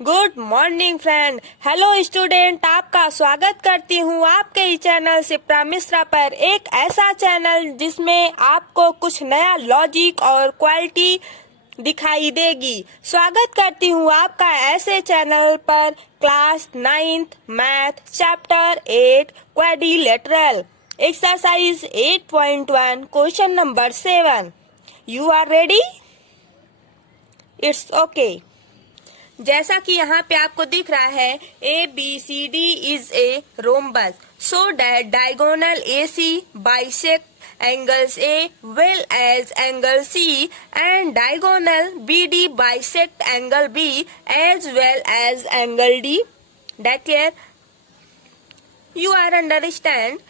Good morning friend. Hello student, आपका स्वागत करती हूँ आपके ही चैनल शिप्रा मिश्रा पर। एक ऐसा चैनल जिसमें आपको कुछ नया लॉजिक और क्वालिटी दिखाई देगी। स्वागत करती हूँ आपका ऐसे चैनल पर। Class 9th math chapter 8 quadrilateral exercise 8.1 question number 7। You are ready? It's okay. जैसा कि यहाँ पे आपको दिख रहा है, A B C D is a rhombus, so that diagonal A C bisect angles A well as angle C and diagonal BD bisect angle B as well as angle D. That clear? You are understand?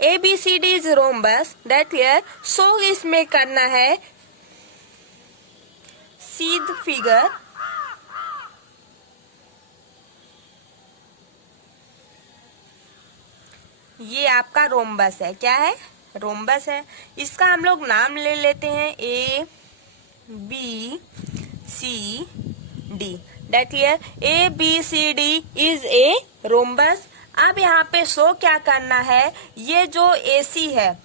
ABCD is rhombus. That clear? So इसमें करना है see the figure. ये आपका rhombus है। क्या है? Rhombus है। इसका हम लोग नाम ले लेते हैं A B C D. That clear? A B C D is a rhombus. अब यहाँ पे शो क्या करना है, ये जो एसी है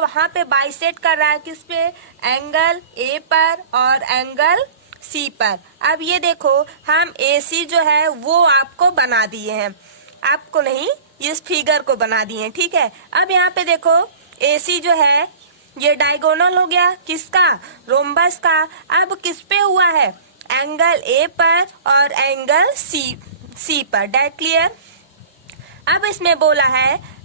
वहां पे बाइसेक्ट कर रहा है किस पे? एंगल ए पर और एंगल सी पर। अब ये देखो, हम एसी जो है वो आपको बना दिए हैं, आपको नहीं, इस फिगर को बना दिए। ठीक है। अब यहाँ पे देखो, एसी जो है ये डायगोनल हो गया किसका? रोम्बस का। अब किस पे हुआ है? एंगल ए पर और एंगल सी पर। That clear? अब इसमें बोला है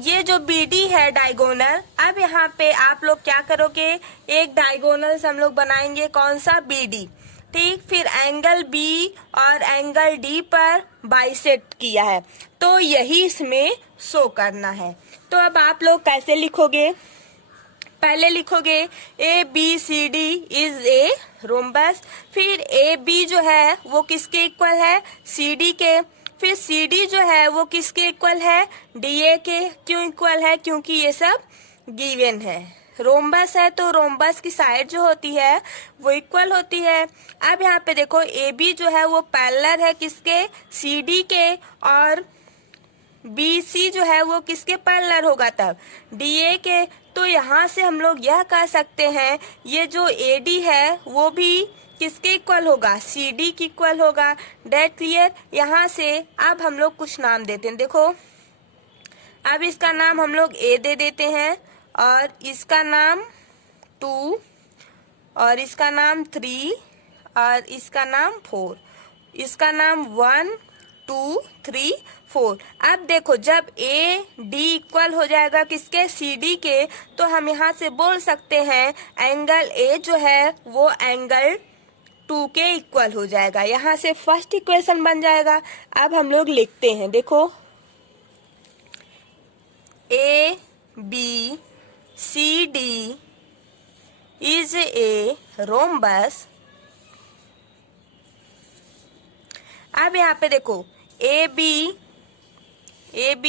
ये जो बीडी है डायगोनल। अब यहाँ पे आप लोग क्या करोगे, एक डायगोनल हम लोग बनाएंगे, कौन सा? बीडी। ठीक। फिर एंगल बी और एंगल डी पर बाइसेक्ट किया है, तो यही इसमें शो करना है। तो अब आप लोग कैसे लिखोगे? पहले लिखोगे A B C D is a rhombus. फिर ए बी जो है वो किसके इक्वल है? सी डी के। फिर सी डी जो है वो किसके इक्वल है? डी ए के। क्यों इक्वल है? क्योंकि ये सब गिवन है। रोम्बस है तो रोम्बस की साइड जो होती है वो इक्वल होती है। अब यहाँ पे देखो, ए बी जो है वो पैरेलल है किसके? सी डी के। और बी सी जो है वो किसके पैरेलल होगा तब? डी ए के। तो यहाँ से हम लोग यह कह सकते हैं, ये जो ए डी है वो भी किसके इक्वल होगा? सी डी की इक्वल होगा। That clear? यहाँ से अब हम लोग कुछ नाम देते हैं। देखो, अब इसका नाम हम लोग ए दे देते हैं, और इसका नाम 2, और इसका नाम 3, और इसका नाम 4, इसका नाम 1 2 3 4। अब देखो, जब ए डी इक्वल हो जाएगा किसके? सी डी के, तो हम यहाँ से बोल सकते हैं एंगल ए जो है वो एंगल 2 के इक्वल हो जाएगा। यहाँ से फर्स्ट इक्वेशन बन जाएगा। अब हम लोग लिखते हैं, देखो, A B C D is a rhombus. अब यहाँ पे देखो, ए बी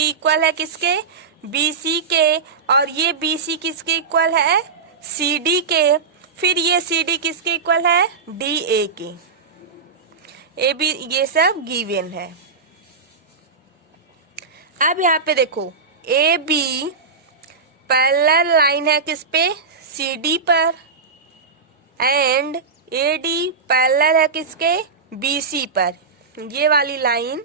इक्वल है किसके? बी सी के। और ये बी सी किसके इक्वल है? सी डी के। फिर ये सी डी किसके इक्वल है? डी ए के। ए बी ये सब गिवन है। अब यहाँ पे देखो, ए बी पैरेलल लाइन है किस पे? सी डी पर। एंड ए डी पैरेलल है किसके? बी सी पर। ये वाली लाइन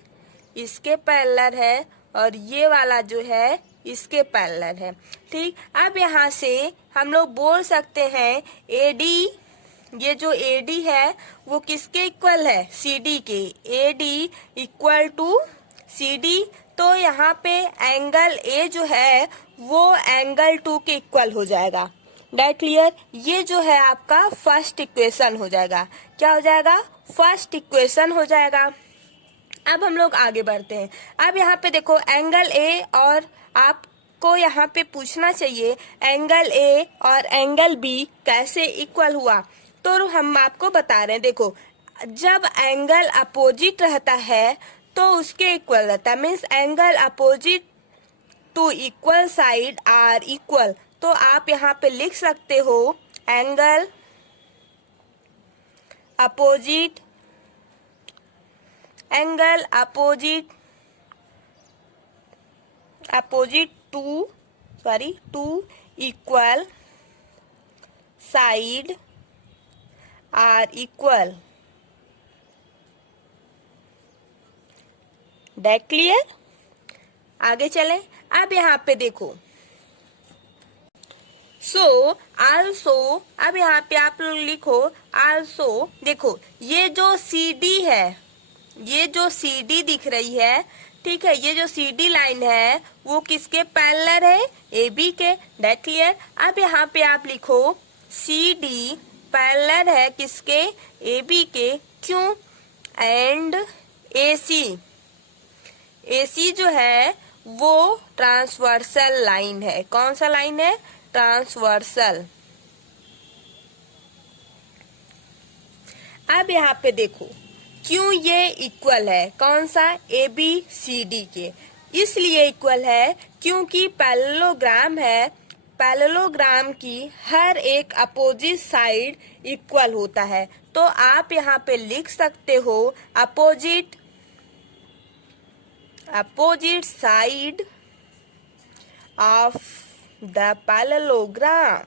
इसके पैरेलल है और ये वाला जो है इसके पैरेलल है। ठीक। अब यहाँ से हम लोग बोल सकते हैं ए डी, ये जो ए डी है वो किसके इक्वल है? सी डी के। A D equal to C D. तो यहाँ पे एंगल ए जो है वो एंगल 2 के इक्वल हो जाएगा। That clear? ये जो है आपका फर्स्ट इक्वेशन हो जाएगा। क्या हो जाएगा? फर्स्ट इक्वेशन हो जाएगा। अब हम लोग आगे बढ़ते हैं। अब यहाँ पे देखो, एंगल ए, और आपको यहाँ पे पूछना चाहिए एंगल ए और एंगल बी कैसे इक्वल हुआ, तो हम आपको बता रहे हैं। देखो, जब एंगल अपोजिट रहता है तो उसके इक्वल रहता है, means angle opposite to equal side are equal. तो आप यहाँ पे लिख सकते हो angle opposite angle opposite to equal side are equal. That clear? आगे चलें। अब यहाँ पे देखो, आल्सो, अब यहाँ पे आप लोग लिखो आल्सो। देखो ये जो CD है, ये जो CD दिख रही है, ठीक है, ये जो CD लाइन है वो किसके पैरेलल है? AB के। That clear? अब यहाँ पे आप लिखो CD पैरेलल है किसके? AB के। क्यों? एंड AC जो है वो ट्रांसवर्सल लाइन है। कौन सा लाइन है? ट्रांसवर्सल। अब यहाँ पे देखो, क्यों ये इक्वल है? कौन सा? ABCD के। इसलिए इक्वल है क्योंकि पैरेललोग्राम है, पैरेललोग्राम की हर एक अपोजिट साइड इक्वल होता है। तो आप यहाँ पे लिख सकते हो opposite side of the parallelogram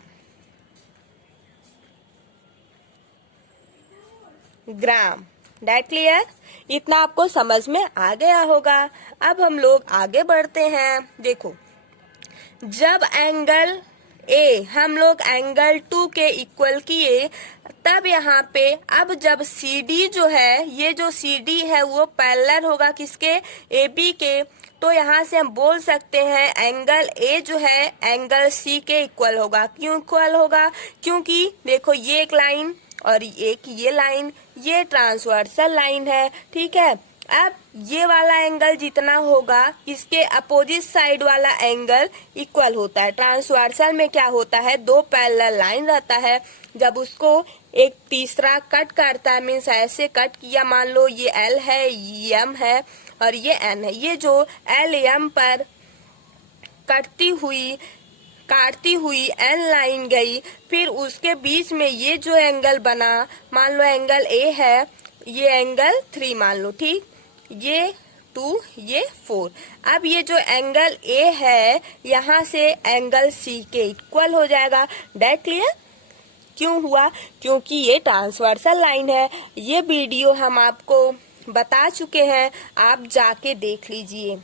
gram. That clear? इतना आपको समझ में आ गया होगा। अब हम लोग आगे बढ़ते हैं। देखो, जब एंगल A हम लोग एंगल 2 के इक्वल किए, तब यहाँ पे अब जब CD जो है, ये जो CD है वो पैरेलल होगा किसके? AB के। तो यहाँ से हम बोल सकते हैं एंगल A जो है एंगल C के इक्वल होगा। क्यों इक्वल होगा? क्योंकि देखो ये एक लाइन और एक ये लाइन, ये ट्रांसवर्सल लाइन है, ठीक है। अब ये वाला एंगल जितना होगा, इसके अपोजिट साइड वाला एंगल इक्वल होता है। ट्रांसवर्सल में क्या होता है? दो पैरेलल लाइन रहता है, जब उसको एक तीसरा कट करता है, मीन्स ऐसे कट किया, मान लो ये L है, ये M है और ये N है। ये जो L M पर काटती हुई N लाइन गई, फिर उसके बीच में ये जो एंगल बना, मान लो एंगल A है, ये एंगल 3 मान लो, ठीक, ये 2, ये 4। अब ये जो एंगल A है यहाँ से एंगल C के इक्वल हो जाएगा। That clear? क्यों हुआ? क्योंकि ये ट्रांसवर्सल लाइन है। ये वीडियो हम आपको बता चुके हैं, आप जाके देख लीजिए,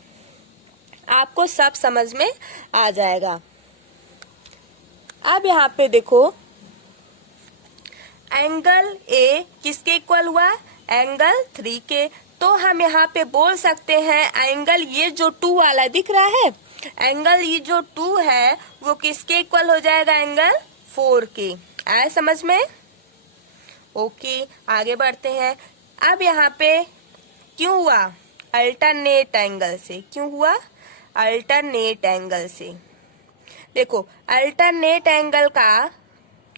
आपको सब समझ में आ जाएगा। अब यहाँ पे देखो, एंगल A किसके इक्वल हुआ? एंगल 3 के। तो हम यहाँ पे बोल सकते हैं एंगल ये जो 2 वाला दिख रहा है, एंगल ये जो 2 है वो किसके इक्वल हो जाएगा? एंगल 4 के। आया समझ में? ओके, आगे बढ़ते हैं। अब यहाँ पे क्यों हुआ? अल्टरनेट एंगल से। क्यों हुआ? अल्टरनेट एंगल से। देखो, अल्टरनेट एंगल का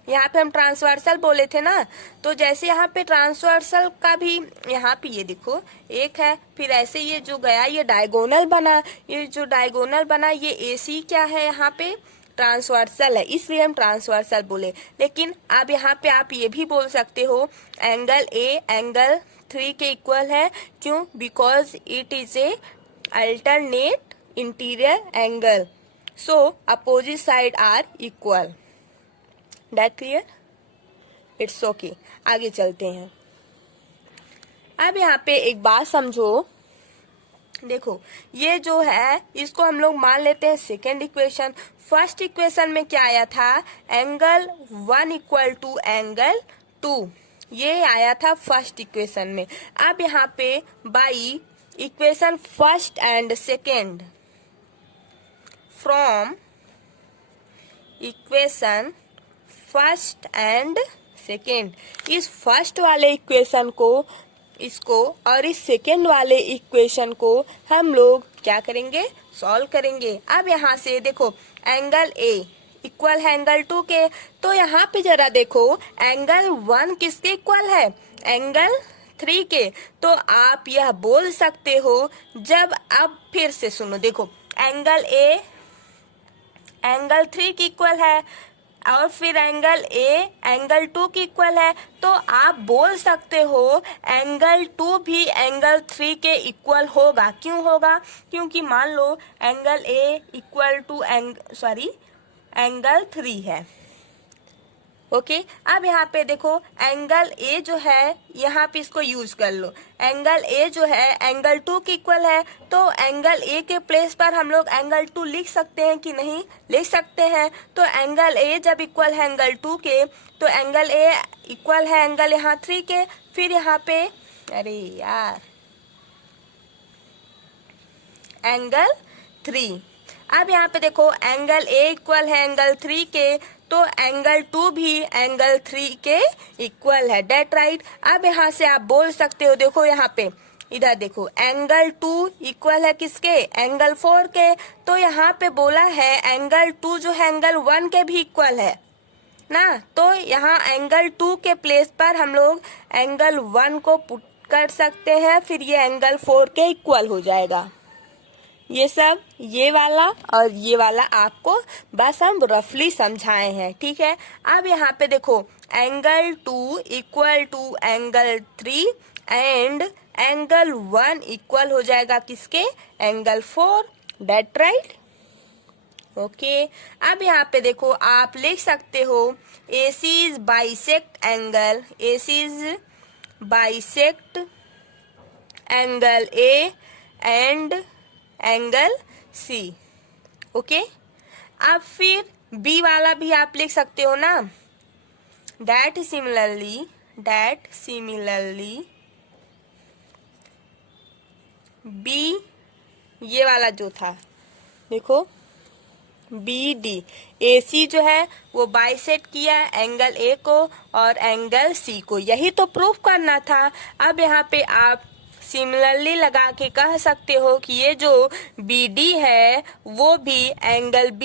यहाँ पे हम ट्रांसवर्सल बोले थे ना, तो जैसे यहाँ पे ट्रांसवर्सल का भी यहाँ पे ये देखो एक है, फिर ऐसे ये जो गया ये डायगोनल बना, ये जो डायगोनल बना ये AC क्या है? यहाँ पे ट्रांसवर्सल है, इसलिए हम ट्रांसवर्सल बोले। लेकिन अब यहाँ पे आप ये भी बोल सकते हो एंगल A एंगल 3 के इक्वल है। क्यों? Because it is a alternate interior angle, so opposite side are equal. That clear? It's okay. आगे चलते हैं। अब यहाँ पे एक बात समझो, देखो ये जो है इसको हम लोग मान लेते हैं सेकेंड इक्वेशन। फर्स्ट इक्वेशन में क्या आया था? एंगल 1 इक्वल टू एंगल 2, ये आया था फर्स्ट इक्वेशन में। अब यहाँ पे by equation first and second, from equation first and second, इस फर्स्ट वाले इक्वेशन को, इसको और इस सेकेंड वाले इक्वेशन को हम लोग क्या करेंगे? सॉल्व करेंगे। अब यहाँ से देखो एंगल A इक्वल है एंगल 2 के, तो यहाँ पे जरा देखो एंगल 1 किसके इक्वल है? एंगल 3 के। तो आप यह बोल सकते हो, जब अब फिर से सुनो, देखो एंगल A एंगल 3 के इक्वल है। और फिर एंगल ए एंगल 2 के इक्वल है, तो आप बोल सकते हो एंगल 2 भी एंगल 3 के इक्वल होगा। क्यों होगा? क्योंकि मान लो angle A equal to angle 3 है। ओके, अब यहाँ पे देखो एंगल ए जो है, यहाँ पे इसको यूज कर लो। एंगल ए जो है एंगल 2 के इक्वल है, तो एंगल ए के प्लेस पर हम लोग एंगल 2 लिख सकते हैं कि नहीं? लिख सकते हैं। तो एंगल ए जब इक्वल है एंगल 2 के, तो एंगल ए इक्वल है एंगल यहाँ 3 के। फिर यहाँ पे अरे यार एंगल 3। अब यहाँ पे देखो एंगल ए इक्वल है एंगल 3 के, तो एंगल 2 भी एंगल 3 के इक्वल है। That right. अब यहाँ से आप बोल सकते हो, देखो यहाँ पे इधर देखो एंगल 2 इक्वल है किसके? एंगल 4 के। तो यहाँ पे बोला है एंगल 2 जो है एंगल 1 के भी इक्वल है ना। तो यहाँ एंगल 2 के प्लेस पर हम लोग एंगल 1 को पुट कर सकते हैं, फिर ये एंगल 4 के इक्वल हो जाएगा। ये सब ये वाला और ये वाला आपको बस हम रफली समझाए हैं, ठीक है। अब यहाँ पे देखो angle 2 equal to angle 3 and angle 1 equal हो जाएगा किसके? एंगल 4। Date right. ओके, अब यहाँ पे देखो आप लिख सकते हो AC is bisect angle, AC is bisect angle A and angle C। Okay, अब फिर B वाला भी आप लिख सकते हो ना। दैट सिमिलरली B, ये वाला जो था देखो BD, AC जो है वो बाइसेक्ट किया एंगल A को और एंगल C को, यही तो प्रूफ करना था। अब यहाँ पे आप सिमिलरली लगा के कह सकते हो कि ये जो BD है वो भी angle B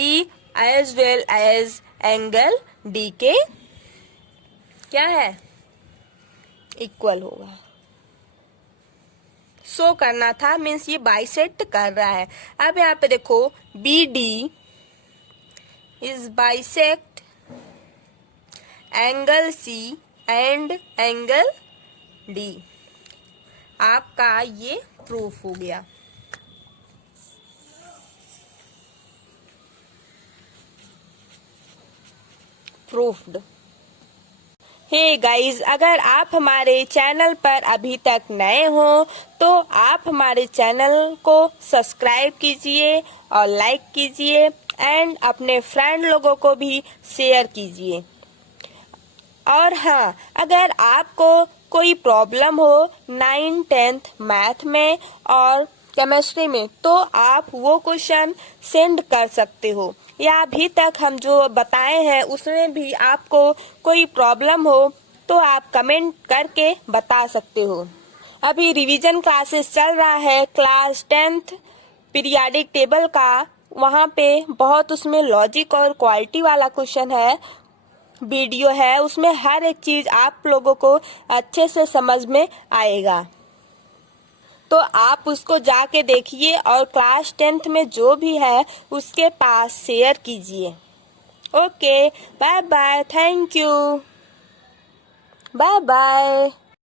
as well as angle D के क्या है? इक्वल होगा। सो करना था, मीन्स ये बाइसेक्ट कर रहा है। अब यहाँ पे देखो BD is bisect angle C and angle D। आपका ये प्रूफ हो गया। प्रूफ्ड। हे गाइज, अगर आप हमारे चैनल पर अभी तक नए हो तो आप हमारे चैनल को सब्सक्राइब कीजिए और लाइक कीजिए एंड अपने फ्रेंड लोगों को भी शेयर कीजिए। और हाँ, अगर आपको कोई प्रॉब्लम हो 9th 10th मैथ में और केमिस्ट्री में, तो आप वो क्वेश्चन सेंड कर सकते हो, या अभी तक हम जो बताए हैं उसमें भी आपको कोई प्रॉब्लम हो तो आप कमेंट करके बता सकते हो। अभी रिवीजन क्लासेस चल रहा है क्लास 10th पीरियाडिक टेबल का, वहाँ पे बहुत उसमें लॉजिक और क्वालिटी वाला क्वेश्चन है, वीडियो है, उसमें हर एक चीज आप लोगों को अच्छे से समझ में आएगा। तो आप उसको जाके देखिए और क्लास 10th में जो भी है उसके पास शेयर कीजिए। Okay, bye bye, thank you, bye bye.